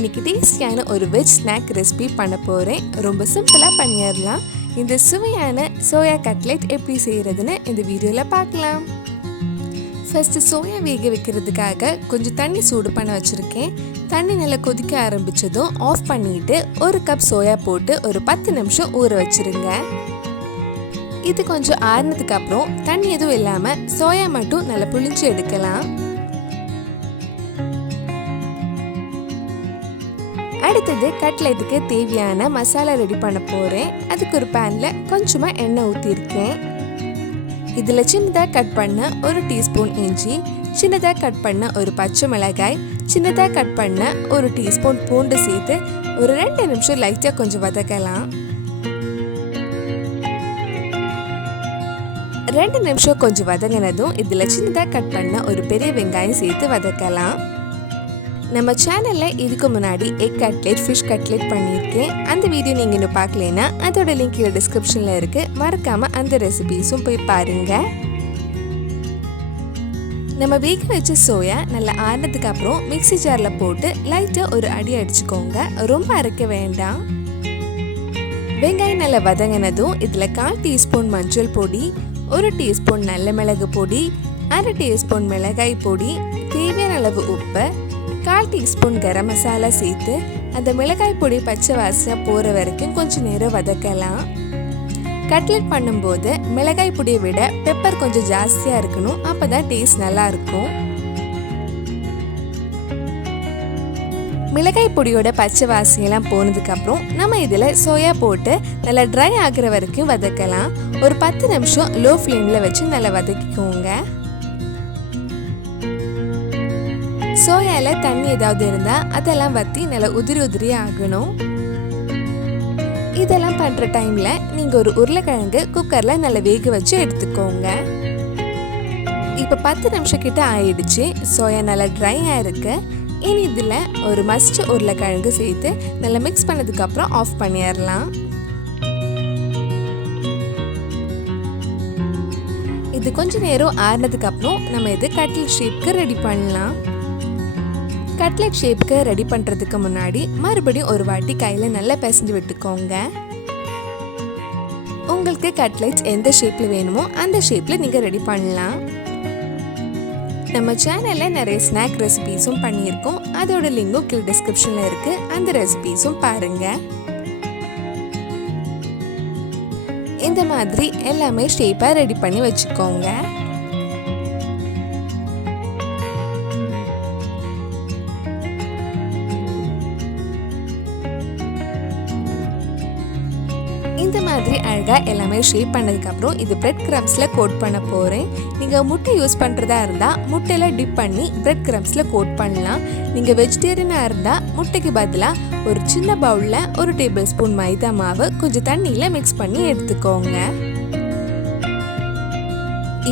இன்னைக்கு டேஸ்டியான ஒரு வெஜ் ஸ்நாக் ரெசிபி பண்ண போகிறேன். ரொம்ப சிம்பிளாக பண்ணிடலாம். இந்த சுவையான சோயா கட்லெட் எப்படி செய்கிறதுன்னு இந்த வீடியோவில் பார்க்கலாம். ஃபஸ்ட்டு சோயா வேக வைக்கிறதுக்காக கொஞ்சம் தண்ணி சூடு பண்ண வச்சுருக்கேன். தண்ணி நல்லா கொதிக்க ஆரம்பித்ததும் ஆஃப் பண்ணிவிட்டு 1 கப் சோயா போட்டு ஒரு 10 நிமிஷம் ஊற வச்சுருங்க. இது கொஞ்சம் ஆறுனதுக்கு அப்புறம் தண்ணி எதுவும் இல்லாமல் சோயா மட்டும் நல்லா புளிஞ்சு எடுக்கலாம். அடுத்தது கட்லெட்டுக்கு தேவையான மசாலா ரெடி பண்ண போகிறேன். அதுக்கு ஒரு பேனில் கொஞ்சமாக எண்ணெய் ஊற்றிருக்கேன். இதில் சின்னதாக கட் பண்ண 1 டீஸ்பூன் இஞ்சி, சின்னதாக கட் பண்ண ஒரு பச்சை மிளகாய், சின்னதாக கட் பண்ண 1 டீஸ்பூன் பூண்டு சேர்த்து ஒரு 2 நிமிஷம் லைட்டாக கொஞ்சம் வதக்கலாம். 2 நிமிஷம் கொஞ்சம் வதங்கினதும் இதில் சின்னதாக கட் பண்ண ஒரு பெரிய வெங்காயம் சேர்த்து வதக்கலாம். நம்ம சேனலில் இதுக்கு முன்னாடி எக் கட்லெட், ஃபிஷ் கட்லெட் பண்ணியிருக்கேன். அந்த வீடியோ நீங்கள் இன்னும் பார்க்கலனா அதோட லிங்க் கீழே டிஸ்கிரிப்ஷனில் இருக்குது. மறக்காமல் அந்த ரெசிபீஸும் போய் பாருங்கள். நம்ம வேக வச்ச சோயா நல்லா ஆறுனதுக்கு அப்புறம் மிக்ஸி ஜாரில் போட்டு லைட்டாக ஒரு அடி அடிச்சுக்கோங்க. ரொம்ப அரைக்க வேண்டாம். வெங்காயம் நல்லா வதங்கினதும் இதில் 1/4 டீஸ்பூன் மஞ்சள் பொடி, 1 டீஸ்பூன் நல்ல மிளகு பொடி, 1/2 டீஸ்பூன் மிளகாய் பொடி, தேவையான அளவு உப்பு, 1/4 டீஸ்பூன் கரம் மசாலா சேர்த்து அந்த மிளகாய் பொடி பச்சை வாசனை போகிற வரைக்கும் கொஞ்சம் நேரம் வதக்கலாம். கட்லெட் பண்ணும்போது மிளகாய் பொடியை விட பெப்பர் கொஞ்சம் ஜாஸ்தியாக இருக்கணும். அப்போ தான் டேஸ்ட் நல்லா இருக்கும். மிளகாய் பொடியோட பச்சை வாசனையெல்லாம் போனதுக்கப்புறம் நம்ம இதில் சோயா போட்டு நல்லா ட்ரை ஆகிற வரைக்கும் வதக்கலாம். ஒரு 10 நிமிஷம் லோ ஃப்ளேமில் வச்சு நல்லா வதக்கிக்கோங்க. சோயாவில் தண்ணி ஏதாவது இருந்தால் அதெல்லாம் வற்றி நல்லா உதிரி ஆகணும். இதெல்லாம் பண்ணுற டைமில் நீங்கள் ஒரு உருளைக்கிழங்கு குக்கரில் நல்லா வேக வச்சு எடுத்துக்கோங்க. இப்போ 10 நிமிஷம் கிட்ட ஆயிடுச்சு. சோயா நல்லா ட்ரையாக இருக்கு. இனி இதில் ஒரு மஸ்ட் உருளைக்கிழங்கு சேர்த்து நல்லா மிக்ஸ் பண்ணதுக்கப்புறம் ஆஃப் பண்ணிடலாம். இது கொஞ்சம் நேரம் ஆறுனதுக்கப்புறம் நம்ம இது கட்லெட் ஷேப்க்கு ரெடி பண்ணலாம். கட்லெட் ஷேப்புக்கு ரெடி பண்ணுறதுக்கு முன்னாடி மறுபடியும் ஒரு வாட்டி கையில் நல்லா பிசைஞ்சு விட்டுக்கோங்க. உங்களுக்கு கட்லெட்ஸ் எந்த ஷேப்பில் வேணுமோ அந்த ஷேப்பில் நீங்கள் ரெடி பண்ணலாம். நம்ம சேனலில் நிறைய ஸ்நாக் ரெசிபீஸும் பண்ணியிருக்கோம். அதோட லிங்கும் கீழே டிஸ்கிரிப்ஷனில் இருக்குது. அந்த ரெசிபீஸும் பாருங்கள். இந்த மாதிரி எல்லாமே ஷேப்பாக ரெடி பண்ணி வச்சுக்கோங்க. இந்த மாதிரி அழகாக எல்லாமே ஷேப் பண்ணதுக்கப்புறம் இது பிரெட் கிரம்ஸில் கோட் பண்ண போகிறேன். நீங்கள் முட்டை யூஸ் பண்ணுறதா இருந்தால் முட்டையில் டிப் பண்ணி பிரெட் கிரம்ஸில் கோட் பண்ணலாம். நீங்கள் வெஜிடேரியனாக இருந்தால் முட்டைக்கு பதிலாக ஒரு சின்ன பவுலில் 1 டேபிள் ஸ்பூன் மைதா மாவு கொஞ்சம் தண்ணியில் மிக்ஸ் பண்ணி எடுத்துக்கோங்க.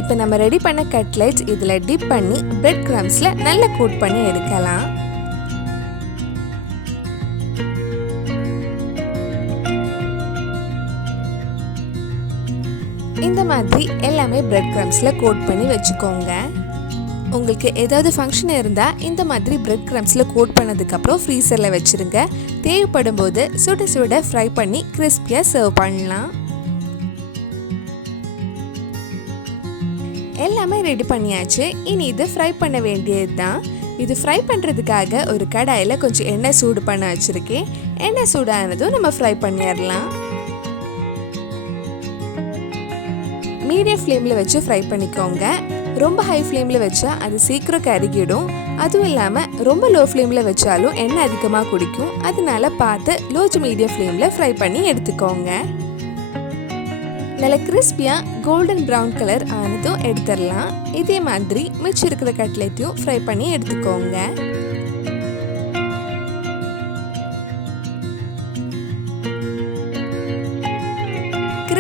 இப்போ நம்ம ரெடி பண்ண கட்லெட்ஸ் இதில் டிப் பண்ணி பிரெட் கிரம்ஸில் நல்லா கோட் பண்ணி எடுக்கலாம். இந்த மாதிரி எல்லாமே பிரெட் கிரம்ஸில் கோட் பண்ணி வச்சுக்கோங்க. உங்களுக்கு ஏதாவது ஃபங்க்ஷன் இருந்தால் இந்த மாதிரி பிரெட் கிரம்ஸில் கோட் பண்ணதுக்கப்புறம் ஃப்ரீசரில் வச்சுருங்க. தேவைப்படும் போது சுட சுட ஃப்ரை பண்ணி கிறிஸ்பியாக சர்வ் பண்ணலாம். எல்லாமே ரெடி பண்ணியாச்சு. இனி இது ஃப்ரை பண்ண வேண்டியது தான். இது ஃப்ரை பண்ணுறதுக்காக ஒரு கடாயில் கொஞ்சம் எண்ணெய் சூடு பண்ண வச்சுருக்கேன். எண்ணெய் சூடானதும் நம்ம ஃப்ரை பண்ணிடலாம். மீடியம் ஃப்ளேமில் வச்சு ஃப்ரை பண்ணிக்கோங்க. ரொம்ப ஹை ஃப்ளேமில் வச்சா அது சீக்கிரம் கருகிடும். அதுவும் இல்லாமல் ரொம்ப லோ ஃப்ளேமில் வச்சாலும் எண்ணெய் அதிகமாக குடிக்கும். அதனால பார்த்து லோ டு மீடியம் ஃப்ளேமில் ஃப்ரை பண்ணி எடுத்துக்கோங்க. நல்லா கிறிஸ்பியாக கோல்டன் ப்ரௌன் கலர் ஆனதும் எடுத்துடலாம். இதே மாதிரி மிச்சம் இருக்கிற கட்லெட்டையும் ஃப்ரை பண்ணி எடுத்துக்கோங்க.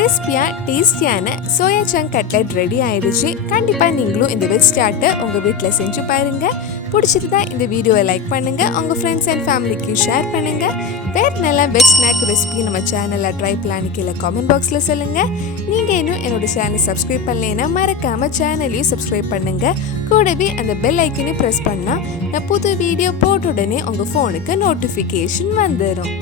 கிறிஸ்பியாக டேஸ்டியான சோயா சங்க் கட்லெட் ரெடி ஆயிடுச்சு. கண்டிப்பாக நீங்களும் இந்த வெஜ் ஸ்டார்ட்டை உங்கள் வீட்டில் செஞ்சு பாருங்கள். பிடிச்சிருந்தா இந்த வீடியோவை லைக் பண்ணுங்கள், உங்கள் ஃப்ரெண்ட்ஸ் அண்ட் ஃபேமிலிக்கு ஷேர் பண்ணுங்கள். வேறு நல்லா வெஜ் ஸ்நாக் ரெசிபி நம்ம சேனலில் ட்ரை பண்ணலான்னு கீழே காமெண்ட் பாக்ஸில் சொல்லுங்கள். நீங்கள் இன்னும் என்னோடய சேனலை சப்ஸ்கிரைப் பண்ணலைன்னா மறக்காமல் சேனலையும் சப்ஸ்கிரைப் பண்ணுங்கள். கூடவே அந்த பெல் ஐக்கனையும் ப்ரெஸ் பண்ணால் நான் புது வீடியோ போட்ட உடனே உங்கள் ஃபோனுக்கு நோட்டிஃபிகேஷன் வந்துடும்.